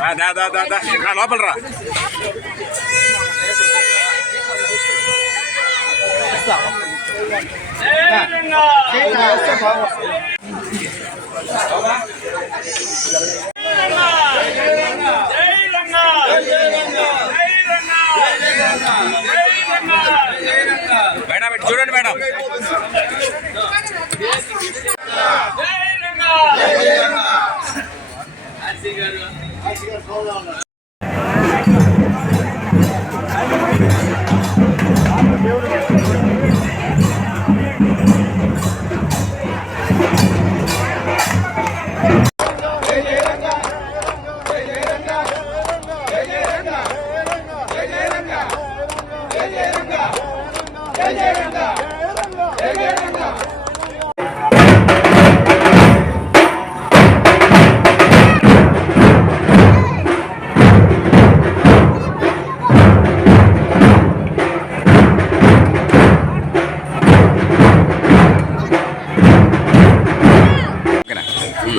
ఆ, దా దా దా దా రా, లోపల రా మేడం దేవుడు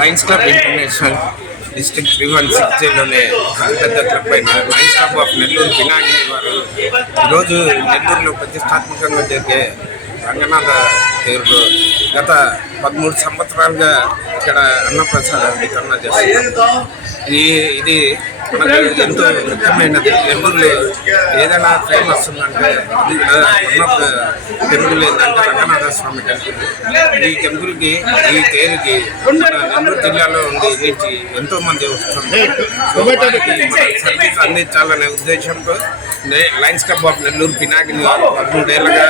Lions Club International district three one సిక్స్టీన్లోనే పెద్ద క్లబ్ అయిన Lions Club of Nellore Pinakini వారు ఈరోజు నెల్లూరులో ప్రతిష్టాత్మకంగా జరిగే రంగనాథ తేరులో గత పదమూడు సంవత్సరాలుగా ఇక్కడ అన్నప్రసాద వితరణ చేస్తున్నారు. ఈ ఇది మనకు ఎంతో ముఖ్యమైనది నెల్లూరులో ఏదైనా ఫేమస్ ఉందంటే టెంపుల్ ఏంటంటే రంగనాథ స్వామి టెంపుల్. ఈ టెంపుల్కి ఈ తేరుకి మన నెల్లూరు జిల్లాలో ఉండి నుంచి ఎంతో మంది వస్తున్నారు సర్వీస్ అందించాలనే ఉద్దేశంతో Lions Club of Nellore Pinakini వారు పదమూడేళ్ళగా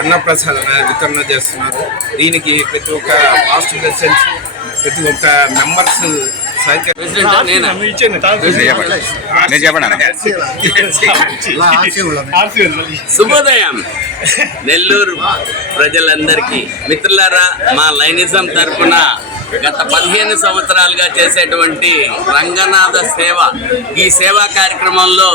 అన్నప్రసాద వితరణ చేస్తున్నారు. దీనికి ప్రతి ఒక్క పాస్ట్ మెసేజ్ ప్రతి ఒక్క మెంబర్స్ శుభోదయం. నెల్లూరు ప్రజలందరికీ మిత్రులారా మా లైనిజం తరపున గత పదిహేను సంవత్సరాలుగా చేసేటువంటి రంగనాథ సేవ ఈ సేవా కార్యక్రమంలో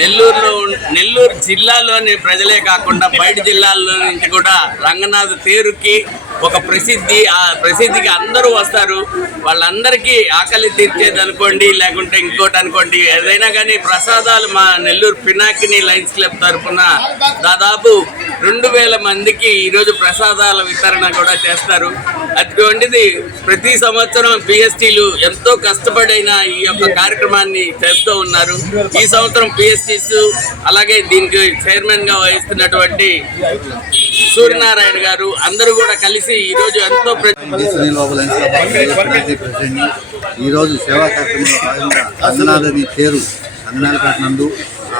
నెల్లూరులో నెల్లూరు జిల్లాలోని ప్రజలే కాకుండా బయట జిల్లాల్లో నుంచి కూడా రంగనాథ తేరుకి ఒక ప్రసిద్ధి ఆ ప్రసిద్ధికి అందరూ వస్తారు. వాళ్ళందరికీ ఆకలి తీర్చేది అనుకోండి లేకుంటే ఇంకోటి అనుకోండి ఏదైనా కానీ ప్రసాదాలు మా నెల్లూరు పినాకిని లైన్స్ క్లబ్ తరఫున దాదాపు రెండు వేల మందికి ఈరోజు ప్రసాదాల వితరణ కూడా చేస్తారు. అటువంటిది ప్రతి సంవత్సరం పిఎస్టీలు ఎంతో కష్టపడైన ఈ యొక్క కార్యక్రమాన్ని చేస్తూ ఉన్నారు. ఈ సంవత్సరం పిఎస్టీస్ అలాగే దీనికి చైర్మన్గా వహిస్తున్నటువంటి సూర్యనారాయణ గారు అందరూ కూడా కలిసి ఈరోజు ఎంతో ఈరోజు సేవా కార్యక్రమంలో భాగంగా రంగనాథని పేరు రంగనాథపేట నందు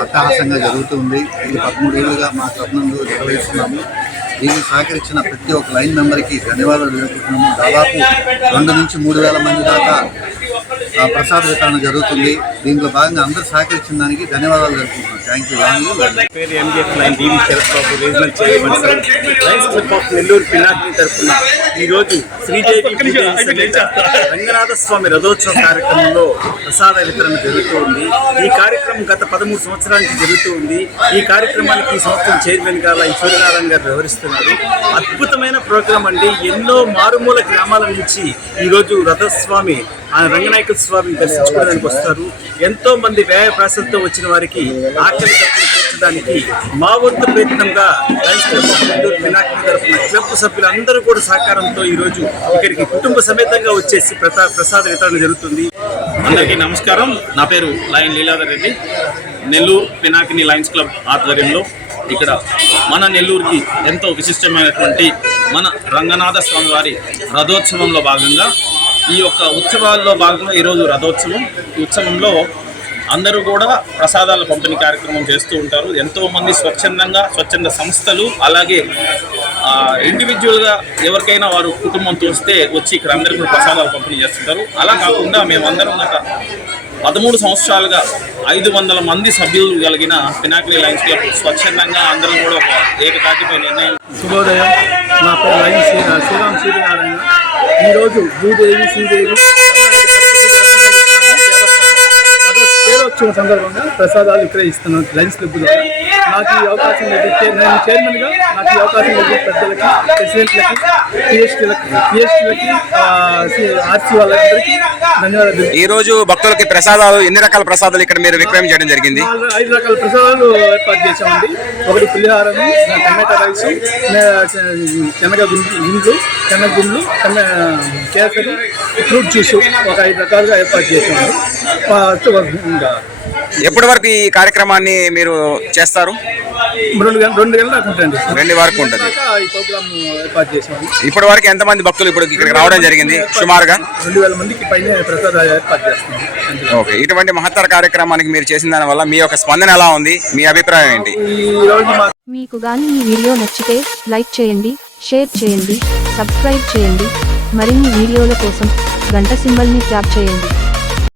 అట్టహాసంగా జరుగుతుంది ఇది పదమూడేళ్ళుగా మా క్లబ్ నందు నిర్వహిస్తున్నాము. దీనికి సహకరించిన ప్రతి ఒక్క లైన్ మెంబర్కి ధన్యవాదాలు తెలుపుతున్నాము. దాదాపు రెండు నుంచి మూడు వేల మంది దాకా ప్రసాద వితరణ జరుగుతుంది. దీంట్లో భాగంగా అందరూ సహకరించిన దానికి ధన్యవాదాలు తెలుపుతున్నాం థ్యాంక్ యూ పేరు MJF lion DV Sarath Babu regional chairman sir Lions Club of Nellore Pinakini తరఫున ఈరోజు శ్రీదేవి రంగనాథ స్వామి రథోత్సవ కార్యక్రమంలో ప్రసాద వితరణ జరుగుతూ ఉంది. ఈ కార్యక్రమం గత పదమూడు సంవత్సరాల నుంచి జరుగుతూ ఉంది. ఈ కార్యక్రమానికి ఈ సంవత్సరం చైర్మన్గా లైన్ సూర్యనారాయణ గారు వ్యవహరిస్తున్నారు. అద్భుతమైన ప్రోగ్రాం అండి. ఎన్నో మారుమూల గ్రామాల నుంచి ఈరోజు రథస్వామి ఆ రంగనాయక స్వామిని దర్శించుకోవడానికి వస్తారు. ఎంతో మంది వ్యయ ప్రాసలతో వచ్చిన వారికి ఆకలి తప్పులు తీర్చడానికి మా వంతు ప్రయత్నంగా వినాయక క్లబ్ తరఫున క్లబ్ సభ్యులందరూ కూడా సహకారంతో ఈ రోజు ఇక్కడికి కుటుంబ సమేతంగా వచ్చేసి ప్రసా ప్రసాద వితరణ జరుగుతుంది. అందరికీ నమస్కారం. నా పేరు lion Leeladhar Reddy. Nellore Pinakini Lions Club ఆధ్వర్యంలో ఇక్కడ మన నెల్లూరుకి ఎంతో విశిష్టమైనటువంటి మన రంగనాథ స్వామి వారి రథోత్సవంలో భాగంగా ఈ యొక్క ఉత్సవాల్లో భాగంగా ఈరోజు రథోత్సవం. ఈ ఉత్సవంలో అందరూ కూడా ప్రసాదాల పంపిణీ కార్యక్రమం చేస్తూ ఉంటారు. ఎంతోమంది స్వచ్ఛందంగా స్వచ్ఛంద సంస్థలు అలాగే ఇండివిజువల్గా ఎవరికైనా వారు కుటుంబం వస్తే వచ్చి ఇక్కడ అందరూ కూడా ప్రసాదాలు పంపిణీ చేస్తుంటారు. అలా కాకుండా మేమందరం గత పదమూడు సంవత్సరాలుగా ఐదు వందల మంది సభ్యులు కలిగిన పినాకిని లైన్స్ క్లబ్ స్వచ్ఛందంగా అందరం కూడా ఒక ఏకతాటిపై నిర్ణయం శుభోదయం. నా పేరు లైన్ శ్రీ శ్రీరామ్ సూర్యనారాయణ ఈరోజు భూదేవి శ్రీదేవి. రథోత్సవం సందర్భంగా ప్రసాదాలు విక్రయిస్తున్నాను లైన్స్ క్లబ్ ద్వారా నాకు ఈ అవకాశం నేను చైర్మన్గా నాకు ఈ అవకాశం లభించే పెద్దలకి ప్రెసిడెంట్లకి పిహెచ్డీలకి పిహెచ్డీలకి ఆర్సీ వాళ్ళందరికీ ధన్యవాదాలు. ఈ రోజు భక్తులకి ప్రసాదాలు ఎన్ని రకాల ప్రసాదాలు ఇక్కడ మీరు విక్రయం చేయడం జరిగింది? ఐదు రకాల ప్రసాదాలు ఏర్పాటు చేసామండి ఒకటి పులిహారం టమాటా రైస్ శనగ గుండ్లు శనగ గుండ్లు కేసరి ఫ్రూట్ జ్యూస్ ఒక ఐదు రకాలుగా ఏర్పాటు ఇంకా. ఎప్పటి వరకు ఈ కార్యక్రమాన్ని మీరు చేస్తారు? రెండు గంటల రెండు గంటల దాకా ఉంటుంది. రెండు వరకు ఉంటుంది. దాకా ఈ ప్రోగ్రామ్ ఏర్పాటు చేసామండి ఇప్పటి వరకు ఎంతమంది భక్తులు ఇప్పుడు ఇక్కడికి రావడం జరిగింది? సుమారుగా? రెండు వేల మందికి పైన ఏర్పాటు చేస్తున్నాం. ఓకే. ఇటువంటి మహత్తర కార్యక్రమానికి మీరు చేసిన దాని వల్ల మీ యొక్క స్పందన ఎలా ఉంది? మీ అభిప్రాయం ఏంటి? మీకు గాని ఈ వీడియో నచ్చితే లైక్ చేయండి షేర్ చేయండి సబ్స్క్రైబ్ చేయండి. మరిన్ని వీడియోల కోసం గంట సింబల్ని ట్యాప్ చేయండి.